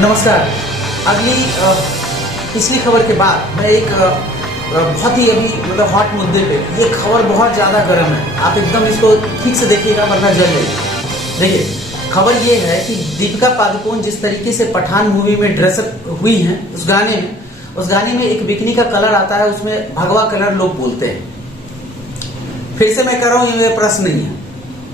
नमस्कार। अगली पिछली खबर के बाद मैं एक बहुत ही अभी मतलब हॉट मुद्दे पे, ये खबर बहुत ज़्यादा गर्म है, आप एकदम इसको ठीक से देखिएगा वरना जल जाएगी। देखिए, खबर ये है कि दीपिका पादुकोण जिस तरीके से पठान मूवी में ड्रेसअप हुई हैं, उस गाने में एक बिकनी का कलर आता है, उसमें भगवा कलर लोग बोलते हैं। फिर से मैं कह रहा हूँ, ये प्रश्न नहीं है,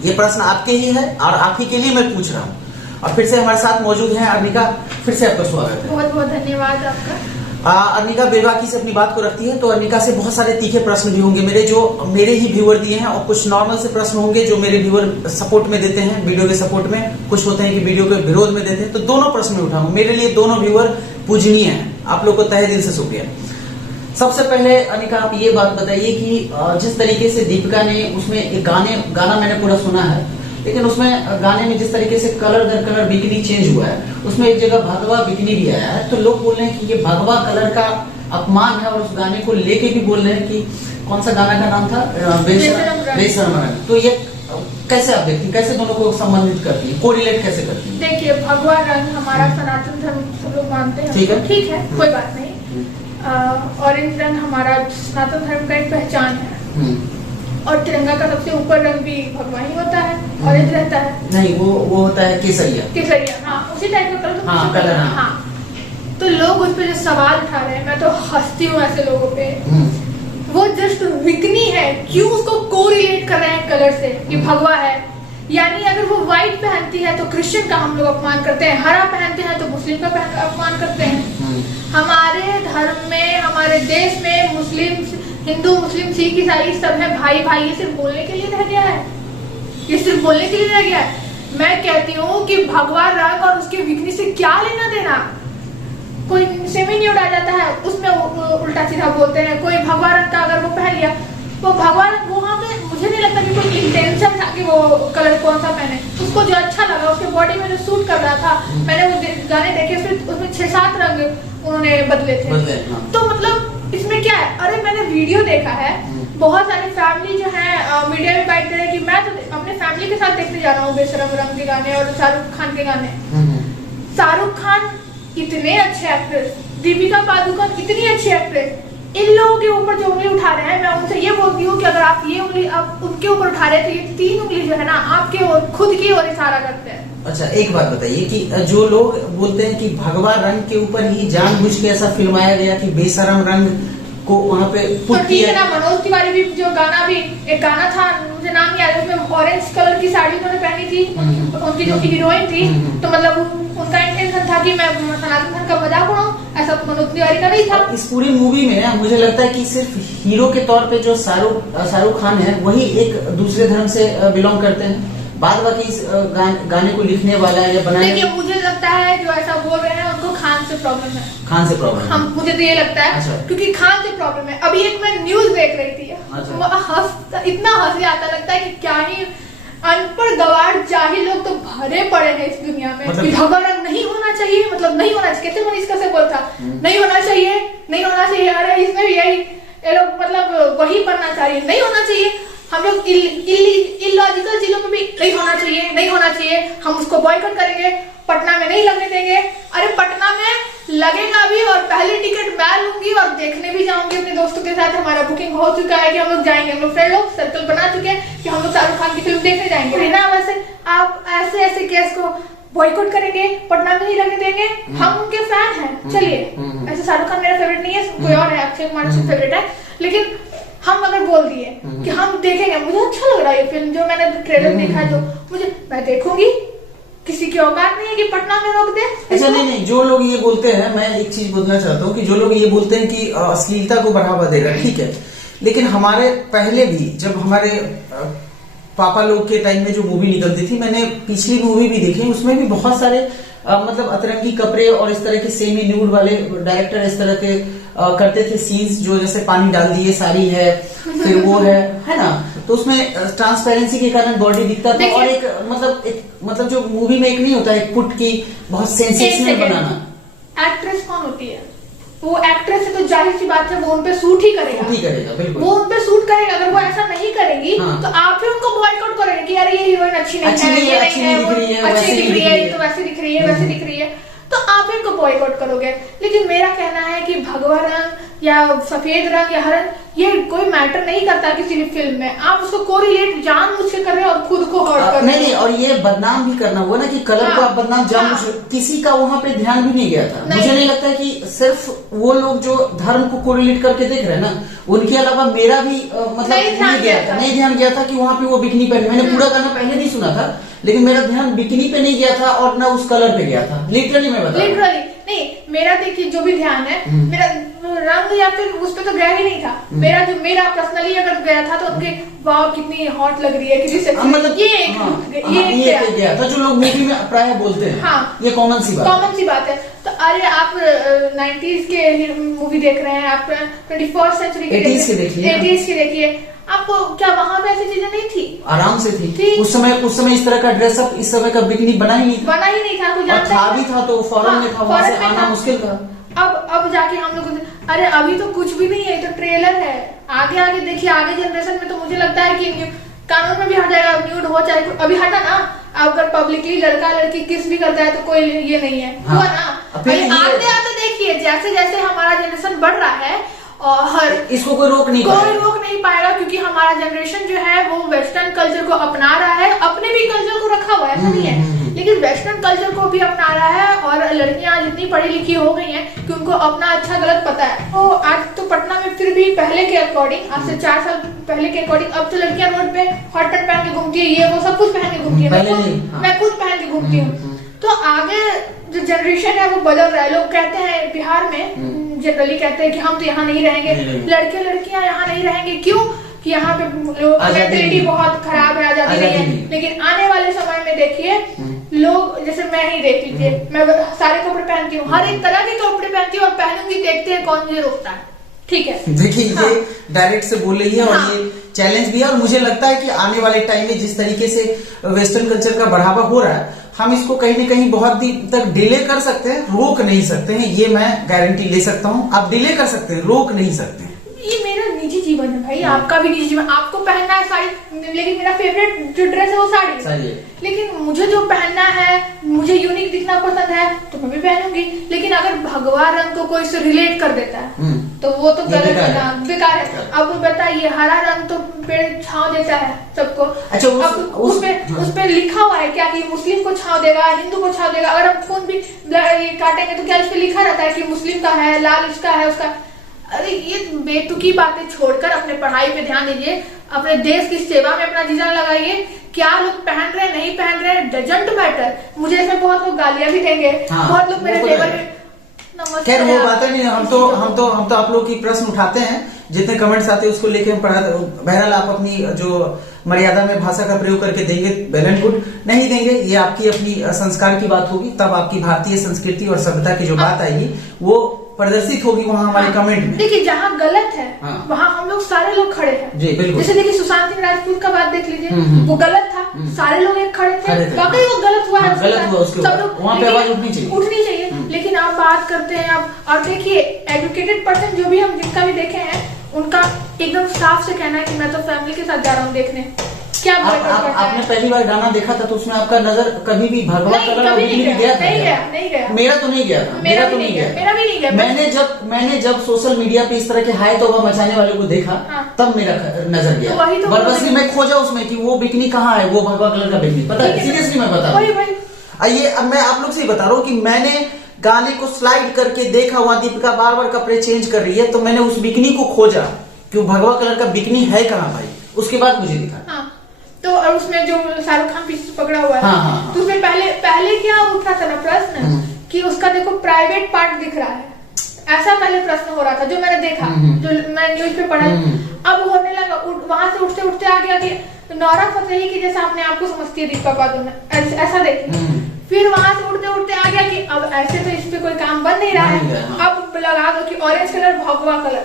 ये प्रश्न आपके ही है और आप ही के लिए मैं पूछ रहा हूँ। और फिर से हमारे साथ मौजूद हैं अर्निका, फिर से आपका स्वागत है। बहुत बहुत धन्यवाद आपका। अर्निका बेबाकी से अपनी बात को रखती है, तो अर्निका से बहुत सारे तीखे प्रश्न भी होंगे मेरे ही व्यूअर दिए हैं, और कुछ नॉर्मल से प्रश्न होंगे जो मेरे व्यूअर सपोर्ट में देते हैं, वीडियो के सपोर्ट में, कुछ होते हैं कि वीडियो के विरोध में देते हैं, तो दोनों प्रश्न में उठाऊंगा। मेरे लिए दोनों व्यूअर पूजनीय हैं, आप लोग को तहे दिल से शुक्रिया। सबसे पहले अर्निका, आप ये बात बताइए कि जिस तरीके से दीपिका ने उसमें एक गाना मैंने पूरा सुना है, लेकिन उसमें गाने में जिस तरीके से कलर दर कलर बिकनी चेंज हुआ है, उसमें एक जगह भगवा बिकनी भी आया है, तो लोग बोल रहे हैं कि ये भगवा कलर का अपमान है, और उस गाने को लेके भी बोल रहे हैं कि कौन सा गाना का नाम था, बेशर्म रंग। तो ये कैसे आप देखती हैं, कैसे दोनों को संबंधित करती है, कोरिलेट कैसे करती है? देखिए, भगवा रंग हमारा सनातन धर्म सब लोग मानते हैं, ठीक है, कोई बात नहीं। ऑरेंज रंग हमारा सनातन धर्म का एक पहचान है, और तिरंगा का सबसे ऊपर रंग भी भगवा ही होता है, ऑरेंज रहता है। नहीं, वो होता है केसरिया। हाँ, उसी टाइप का कलर। हाँ, कलर। हाँ, तो लोग उस पर जो सवाल उठा रहे हैं, मैं तो हंसती हूँ ऐसे लोगों पे। वो जस्ट बिकनी है, क्यों उसको कोरिलेट कर रहे हैं कलर से कि भगवा है? यानी अगर वो व्हाइट पहनती है तो क्रिश्चियन का हम लोग अपमान करते हैं, हरा पहनते हैं तो मुस्लिम का अपमान करते हैं। हमारे धर्म में, हमारे देश में मुस्लिम, हिंदू, मुस्लिम, सिख, ईसाई सब है भाई भाई। ये सिर्फ बोलने के लिए रह गया है, ये सिर्फ बोलने के लिए रह गया है। मैं कहती हूँ कि भगवा रंग और उसके बिकनी से क्या लेना देना? कोई सेम ही नहीं उड़ा जाता है, उसमें उल्टा सीधा बोलते हैं। कोई भगवा रंग का अगर वो पहन लिया, वो भगवा रंग वहाँ पे मुझे नहीं लगता कि कोई इंटेंशन था कि वो कलर कौन सा पहने। उसको जो अच्छा लगा, उसके बॉडी में जो सूट कर रहा था, मैंने वो गाने देखे, उसमें 6-7 रंग उन्होंने बदले थे। तो मतलब इसमें क्या है? अरे मैंने वीडियो देखा है, बहुत सारी फैमिली जो है मीडिया में बाइट दे रहे हैं कि मैं तो अपने फैमिली के साथ देखने जा रहा हूँ बेशर्म रंग के गाने और शाहरुख खान के गाने। शाहरुख खान इतने अच्छे एक्ट्रेस, दीपिका पादुकोण इतनी अच्छी एक्ट्रेस, इन लोगों के ऊपर जो उंगली उठा रहे हैं, मैं उनसे ये बोलती हूँ कि अगर आप ये उंगली आप उनके ऊपर उठा रहे हैं तो ये 3 उंगली जो है ना आपके ओर, खुद की ओर इशारा करते हैं। अच्छा, एक बात बताइए कि जो लोग बोलते हैं कि भगवा रंग के ऊपर ही जानबूझ के ऐसा फिल्माया गया कि बेशरम रंग को वहाँ पे तो ठीक है ना, मनोज तिवारी भी जो गाना भी एक गाना था, मुझे नाम नहीं याद, उसमें ऑरेंज कलर की साड़ी उन्होंने पहनी थी, उनकी जो हीरोइन थी, तो मतलब उनका इंटेंशन था कि मैं सनातन धर्म का मजाक उड़ाऊं, ऐसा मनोज तिवारी का नहीं था। इस पूरी मूवी में मुझे लगता है कि सिर्फ हीरो के तौर पे जो शाहरुख खान है वही एक दूसरे धर्म से बिलोंग करते हैं, बाद बाकी इस गाने को लिखने वाला या बनाने। देखिए, मुझे लगता है जो ऐसा बोल रहे हैं उनको खान से प्रॉब्लम है। खान से प्रॉब्लम? हम मुझे तो ये लगता है। अच्छा। क्योंकि खान से प्रॉब्लम है। अभी एक मैं न्यूज देख रही थी। अच्छा। इतना हंसी आता, लगता है कि क्या ही अनपढ़ गवार जाहिल लोग तो भरे पड़े हैं इस दुनिया में। मतलब भगवा रंग नहीं होना चाहिए, मतलब नहीं होना चाहिए। कैसे मनीष कैसे बोलता नहीं होना चाहिए, नहीं होना चाहिए। अरे इसमें भी यही लोग मतलब वही बनना चाहिए, नहीं होना चाहिए। हम लोग इलॉजिकल चीजों पे भी नहीं होना चाहिए, नहीं होना चाहिए, हम उसको बॉयकॉट करेंगे, पटना में नहीं लगने देंगे। अरे पटना में लगेगा भी, और पहली टिकट मैं लूंगी और देखने भी जाऊंगी अपने दोस्तों के साथ। हमारा बुकिंग हो चुका है कि हम लोग जाएंगे, हम लोग फ्रेंड लोग सर्कल बना चुके हैं कि हम लोग शाहरुख खान की फिल्म देखने जाएंगे। बिना वैसे आप ऐसे केस को बॉयकॉट करेंगे, पटना में नहीं लगने देंगे। हम उनके फैन हैं, चलिए। ऐसे शाहरुख खान मेरा फेवरेट नहीं है, कोई और है, अक्षय कुमार फेवरेट है, लेकिन हम अगर बोल दिए कि हम देखेंगे, मुझे अच्छा लग रहा है ये फिल्म, जो मैंने ट्रेलर देखा है, जो मैं देखूंगी, किसी की औकात नहीं है कि पटना में रोक दे। अच्छा, नहीं, जो लोग ये बोलते हैं, मैं एक चीज बोलना चाहता हूँ कि जो लोग ये बोलते हैं कि अश्लीलता को बढ़ावा देगा, ठीक है, लेकिन हमारे पहले भी जब हमारे पापा लोग के टाइम में जो मूवी निकलती थी, मैंने पिछली मूवी भी देखी, उसमें भी बहुत सारे मतलब अतरंगी कपड़े और इस तरह के सेमी न्यूड वाले डायरेक्टर इस तरह के करते थे सीन्स, जो जैसे पानी डाल दिए, साड़ी है, फिर वो है ना, तो उसमें ट्रांसपेरेंसी के कारण बॉडी दिखता था, और एक मतलब जो मूवी में एक नहीं होता, एक पुट की बहुत सेंसेशनल बनाना। एक्ट्रेस कौन होती है? वो एक्ट्रेस है तो जाहिर सी बात है वो उनपे सूट ही करेगा, बिल्कुल वो उनपे सूट करेगा। अगर वो ऐसा नहीं करेगी तो आप ही उनको बॉयकॉट करोगे कि यार ये हीरोइन अच्छी नहीं है, ये नहीं है, अच्छी दिख रही है, तो वैसे दिख रही है, वैसे दिख रही है। तो आप इनको बॉयकॉट करोगे। लेकिन मेरा कहना है कि भगवा रंग या सफेद रंग या हरा ये कोई मैटर नहीं करता किसी भी फिल्म में। आप उसको कोरिलेट जानबूझ के कर रहे हो और खुद को हर्ट कर रहे हो। नहीं, और ये बदनाम भी करना हुआ ना कि कलर को आप बदनाम जानबूझ, किसी का वहाँ पे ध्यान भी नहीं गया था। मुझे नहीं लगता है कि सिर्फ वो लोग जो धर्म को कोरिलेट करके देख रहे हैं ना, उनके अलावा मेरा भी मतलब नहीं ध्यान गया था कि वहाँ पे वो बिकनी पहने। मैंने पूरा गाना पहले नहीं सुना था, लेकिन मेरा ध्यान बिकनी पे नहीं गया था और ना उस कलर पे गया था। लिटरली मैं बता रहा हूं। नहीं, मेरा देखिए जो भी ध्यान है मेरा रंग या फिर उस पे तो गया ही नहीं था। मेरा पर्सनली अगर गया था तो उनके वाव कितनी हॉट लग रही है, कितनी सेक्सी, मतलब ये गया था जो लोग मूवी में प्राय बोलते हैं। हाँ, ये कॉमन सी बात है। तो अरे आप 90s के मूवी देख रहे हैं, आप 21st सेंचुरी के 80s के देखिए, आपको क्या वहाँ पे ऐसी चीजें नहीं थी? आराम से थी। उस समय इस तरह का ड्रेसअप, इस समय का बिकनी बना ही नहीं था। कोई जानता भी था तो फॉरेन में था, वहाँ से आना मुश्किल था। अब जाके हम लोग, अरे अभी तो कुछ भी नहीं है, तो ट्रेलर है। आगे देखिए, आगे जनरेशन में तो मुझे लगता है कि कानून में भी हट जाएगा, न्यूड हो चाहे अभी हटा ना। अगर पब्लिकली लड़का लड़की किस भी करता है तो कोई ये नहीं है, हुआ ना। आते देखिए जैसे जैसे हमारा जनरेशन बढ़ रहा है और इसको कोई रोक नहीं पाएगा, क्योंकि हमारा जनरेशन जो है वो वेस्टर्न कल्चर को अपना रहा है। अपने भी कल्चर को रखा हुआ है, ऐसा नहीं है, लेकिन वेस्टर्न कल्चर को भी अपना रहा है। और लड़कियां जितनी पढ़ी लिखी हो गई हैं कि उनको अपना अच्छा गलत पता है। तो आज तो पटना में फिर भी पहले के अकॉर्डिंग, आज से 4 साल पहले के अकॉर्डिंग, अब तो लड़कियां रोड पे हॉट पैंट पहन के घूमती है, ये वो सब कुछ पहन के घूमती है। मैं खुद पहन के घूमती हूँ। तो आगे जो जनरेशन है वो बदल रहा है। लोग कहते हैं बिहार में जनरली कहते हैं कि हम तो यहाँ नहीं रहेंगे, लड़के लड़कियां यहाँ नहीं रहेंगे। क्यों? कि यहाँ पे लोग मेंटेलिटी बहुत खराब है, आजादी नहीं है। लेकिन आने वाले समय में देखिए लोग, जैसे मैं ही देख लीजिए, मैं सारे कपड़े पहनती हूँ, हर एक तरह के कपड़े पहनती हूँ और पहनूंगी, देखते हैं कौन मुझे रोकता है। ठीक है, देखिए ये डायरेक्ट से बोल रही है और ये चैलेंज भी है। और मुझे लगता है कि आने वाले टाइम में जिस तरीके से वेस्टर्न कल्चर का बढ़ावा हो रहा है, हम इसको कहीं न कहीं बहुत दिन तक डिले कर सकते हैं, रोक नहीं सकते हैं। ये मैं गारंटी ले सकता हूँ। आप डिले कर सकते हैं, रोक नहीं सकते हैं। ये मेरा निजी जीवन है भाई, आपका भी निजी जीवन। आपको पहनना है साड़ी, लेकिन मेरा फेवरेट जो ड्रेस है वो साड़ी है। लेकिन मुझे जो पहनना है, मुझे यूनिक दिखना पसंद है तो मैं भी पहनूंगी। लेकिन अगर भगवा रंग को कोई से रिलेट कर देता है तो वो तो गलत है, बेकार है। अब बताइए, हरा रंग तो पेड़ छांव देता है सबको। अच्छा, उस पे लिखा हुआ है क्या कि मुस्लिम को छांव देगा, हिंदू को छांव देगा? अगर हम खून भी काटेंगे तो क्या इस पे लिखा रहता है कि मुस्लिम का है, लाल इसका है, उसका? अरे ये बेतुकी बातें छोड़कर अपने पढ़ाई पे ध्यान दीजिए, अपने देश की सेवा में अपना जीना लगाइए। क्या लोग पहन रहे नहीं पहन रहे डजंट मैटर। मुझे इसमें बहुत लोग गालियां भी देंगे, बहुत लोग मेरे टेबल पे। खैर वो बातें नहीं, हम तो आप लोग की प्रश्न उठाते हैं, जितने कमेंट्स आते हैं उसको लेके हम पढ़ाते। बहरहाल आप अपनी जो मर्यादा में भाषा का प्रयोग करके देंगे वेल एंड गुड, नहीं देंगे ये आपकी अपनी संस्कार की बात होगी। तब आपकी भारतीय संस्कृति और सभ्यता की जो बात आएगी वो प्रदर्शित होगी वहाँ हमारे कमेंट में। देखिए जहाँ गलत है वहाँ हम लोग सारे लोग खड़े हैं। जी बिल्कुल। जैसे देखिए सुशांत सिंह राजपूत का बात देख लीजिए, वो गलत था, सारे लोग एक खड़े थे, वाकई वो गलत हुआ है, सब लोग वहाँ पे आवाज उठनी चाहिए। लेकिन आप बात करते हैं आप, और देखिए एजुकेटेड पर्सन जो भी हम जिनका भी देखे हैं, उनका एकदम साफ से कहना है कि मैं तो फैमिली के साथ जा रहा हूँ देखने। क्या आपने पहली बार गाना देखा था तो उसमें आपका नजर कभी भी भगवा कलर नहीं गया? मेरा तो नहीं गया था, मेरा भी नहीं गया। मैंने जब सोशल मीडिया पे इस तरह के हाय तौबा मचाने वाले को देखा तब मेरा नजर गया। बरबसली मैं खोजा उसमें कि वो बिकनी कहाँ है, वो भगवा कलर का बिकनी। पता है, सीरियसली मैं बता रहा हूँ। आइए अब मैं आप लोग से बता रहा हूँ कि मैंने गाने को स्लाइड करके देखा, वहां दीपिका बार बार कपड़े चेंज कर रही है, तो मैंने उस बिकनी को खोजा कि भगवा कलर का बिकनी है कहाँ भाई। उसके बाद मुझे दिखा। तो और उसमें जो शाहरुख खान पीछे पकड़ा हुआ है, तो उसमें पहले क्या उठा था ना प्रश्न कि उसका देखो प्राइवेट पार्ट दिख रहा है, ऐसा पहले प्रश्न हो रहा था जो मैंने देखा, जो मैं न्यूज पे पढ़ा। अब होने लगा वहां से उठते उठते आगे नौरा फतेही की जैसा अपने आप को समझती है दीपिका पादुकोण, ऐसा देखिए। फिर वहां से उठते उठते आ गया कि अब ऐसे तो इस पे कोई काम बन नहीं रहा है, अब लगा दो कि ऑरेंज कलर भगवा कलर।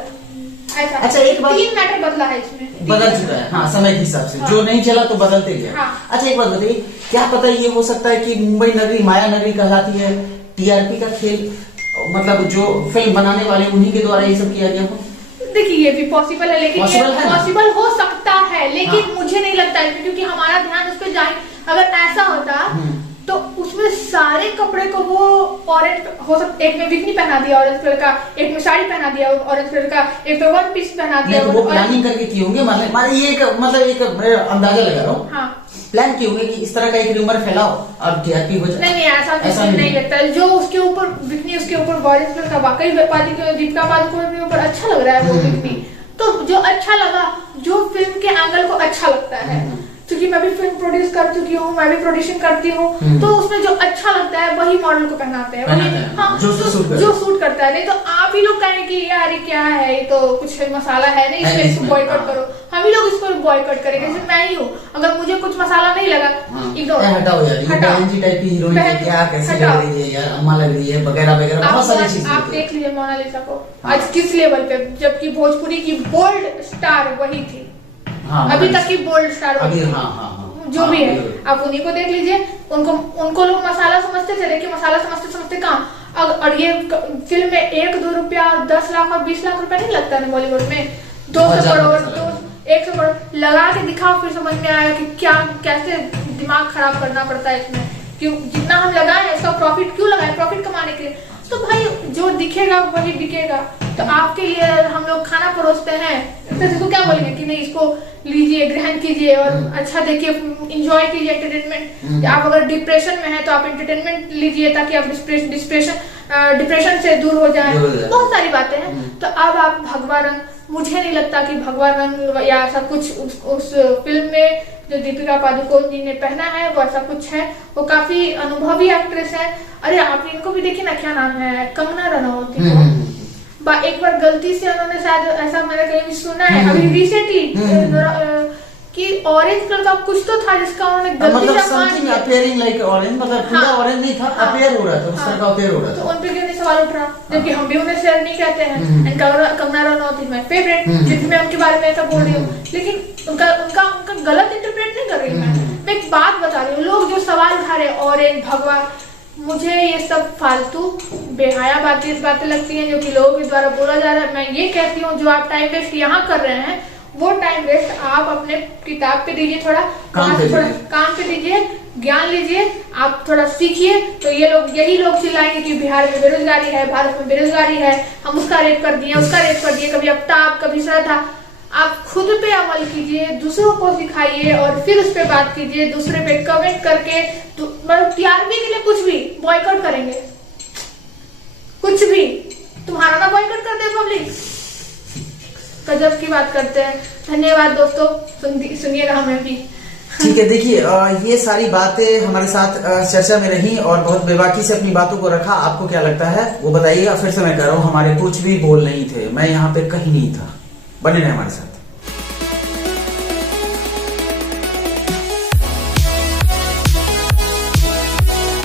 अच्छा एक बात, 3 मैटर बदला है इसमें, बदल चुका है। हाँ, समय के हिसाब से जो नहीं चला तो बदलते गया। अच्छा एक बात बताइए, क्या पता ये हो सकता है कि मुंबई नगरी माया नगरी कहलाती है, टीआरपी का खेल, मतलब जो फिल्म बनाने वाले उन्हीं के द्वारा ये सब किया गया हो? देखिए ये भी पॉसिबल है, लेकिन पॉसिबल हो सकता है, लेकिन मुझे नहीं लगता है, क्योंकि हमारा ध्यान उस पर जाए। अगर ऐसा होता तो उसमें उन्होंने सारे कपड़े को वो ऑरेंज हो सकता, एक में विकनी पहना दिया ऑरेंज कलर का, एक में साड़ी पहना दिया ऑरेंज कलर का, एक में वन पीस पहना दिया। तो वो प्लानिंग करके किए होंगे, मतलब ये एक अंदाजा लगा रहा हूँ। हाँ, प्लान किए होंगे कि इस तरह का एक र्यूमर फैलाओ और टीआरपी हो जाए। नहीं ऐसा नहीं लगता है। जो उसके ऊपर विकनी, उसके ऊपर ऑरेंज कलर का वाकई दीपिका पादुकोण के ऊपर अच्छा लग रहा है वो विकनी। तो जो अच्छा लगा, जो फिल्म के एंगल को अच्छा लगता है, क्योंकि मैं भी फिल्म प्रोड्यूस कर चुकी हूँ, मैं भी प्रोड्यूसिंग करती हूँ, तो उसमें जो अच्छा लगता है वही मॉडल को पहनाते हैं, हाँ, जो सूट करता है। नहीं तो आप ही लोग कहेंगे कि यार ये क्या है, ये तो कुछ मसाला है नहीं, इसमें इसको बॉयकॉट करो। हम ही लोग इसको बॉयकॉट करेंगे। जैसे मैं ही हूँ, अगर मुझे कुछ मसाला नहीं लगा, इग्नोर, हटाओ यार, ये बहन जी टाइप की हीरोइन है, क्या कैसी लग रही है यार, अम्मा लग रही है वगैरह वगैरह, बहुत सारी चीजें। आप देख लीजिए मोनालिसा को आज किस लेवल पे, जबकि भोजपुरी की बोल्ड स्टार वही थी, अभी तक की बोल्ड स्टार वही थी। जो भी है आप उन्हीं को देख लीजिए। उनको लोग मसाला समझते थे, देखिए मसाला समझते कहाँ। और ये फिल्म में 1-2 रुपया, 10 लाख और 20 लाख रुपया नहीं लगता है बॉलीवुड में। 200 करोड़ 100 करोड़ लगा के दिखाओ, फिर समझ में आया कि क्या कैसे दिमाग खराब करना पड़ता है इसमें। क्यों जितना हम लगाए उसका प्रॉफिट क्यों लगाए, प्रॉफिट कमाने के लिए। तो भाई जो दिखेगा वही बिकेगा। तो आपके लिए हम लोग खाना परोसते हैं, तो इसको क्या बोलेंगे कि नहीं, इसको लीजिए, ग्रहण कीजिए और अच्छा देखिए, एंजॉय कीजिए एंटरटेनमेंट। आप अगर डिप्रेशन में है तो आप एंटरटेनमेंट लीजिए ताकि आप डिप्रेशन से दूर हो जाए। बहुत सारी बातें हैं। तो अब आप भगवा रंग, मुझे नहीं लगता कि भगवा रंग या ऐसा कुछ उस फिल्म में जो दीपिका पादुकोण जी ने पहना है वो ऐसा कुछ है। वो काफी अनुभवी एक्ट्रेस है। अरे आप इनको भी देखिए ना, क्या नाम है, कंगना रनौत। एक बार गलती से उन्होंने शायद, ऐसा मैंने कहीं सुना है अभी रिसेंटली, कि ऑरेंज कलर का कुछ तो था जिसका उन्होंने गलती से समथिंग अपीयरिंग लाइक ऑरेंज, मतलब पूरा ऑरेंज नहीं था, अपीयर हो रहा था, उस तरह का अपीयर हो रहा था। तो उन पे क्यों नहीं सवाल उठ रहा, जबकि हम भी उन्हें शेयर नहीं कहते हैं। And Kangana Ranaut is my favourite, जिसमें मैं उनके बारे में ऐसा बोल रही हूँ, लेकिन उनका गलत इंटरप्रेट नहीं कर रही मैं एक बात बता रही हूँ। लोग जो सवाल उठा रहे ऑरेंज भगवा, मुझे ये सब फालतू बेहाया बातें लगती हैं जो कि लोगों के द्वारा बोला जा रहा है। मैं ये कहती हूँ, जो आप टाइम वेस्ट यहाँ कर रहे हैं वो टाइम वेस्ट आप अपने किताब पे दीजिए, थोड़ा काम पे दीजिए, ज्ञान लीजिए, आप थोड़ा सीखिए। तो यही लोग चिल्लाएंगे कि बिहार में बेरोजगारी है, भारत में बेरोजगारी है, हम उसका रेप कर दिए, उसका रेप कर दिए, कभी अफ्ताब कभी श्रद्धा। आप खुद पे अमल कीजिए, दूसरों को सिखाइए और फिर उस पे बात कीजिए। दूसरे पे कमेंट करके मतलब टीआरपी के लिए कुछ भी बॉयकॉट करेंगे, कुछ भी, तुम्हारा ना बॉयकॉट कर दे पब्लिक। गजब की बात करते हैं। धन्यवाद दोस्तों, सुनिएगा हमें भी। ठीक है, देखिए ये सारी बातें हमारे साथ चर्चा में रही और बहुत बेबाकी से अपनी बातों को रखा। आपको क्या लगता है वो बताइएगा। फिर से मैं कह रहा हूँ, हमारे कुछ भी बोल नहीं थे, मैं यहाँ पे कहीं नहीं था। बने रहे हमारे साथ।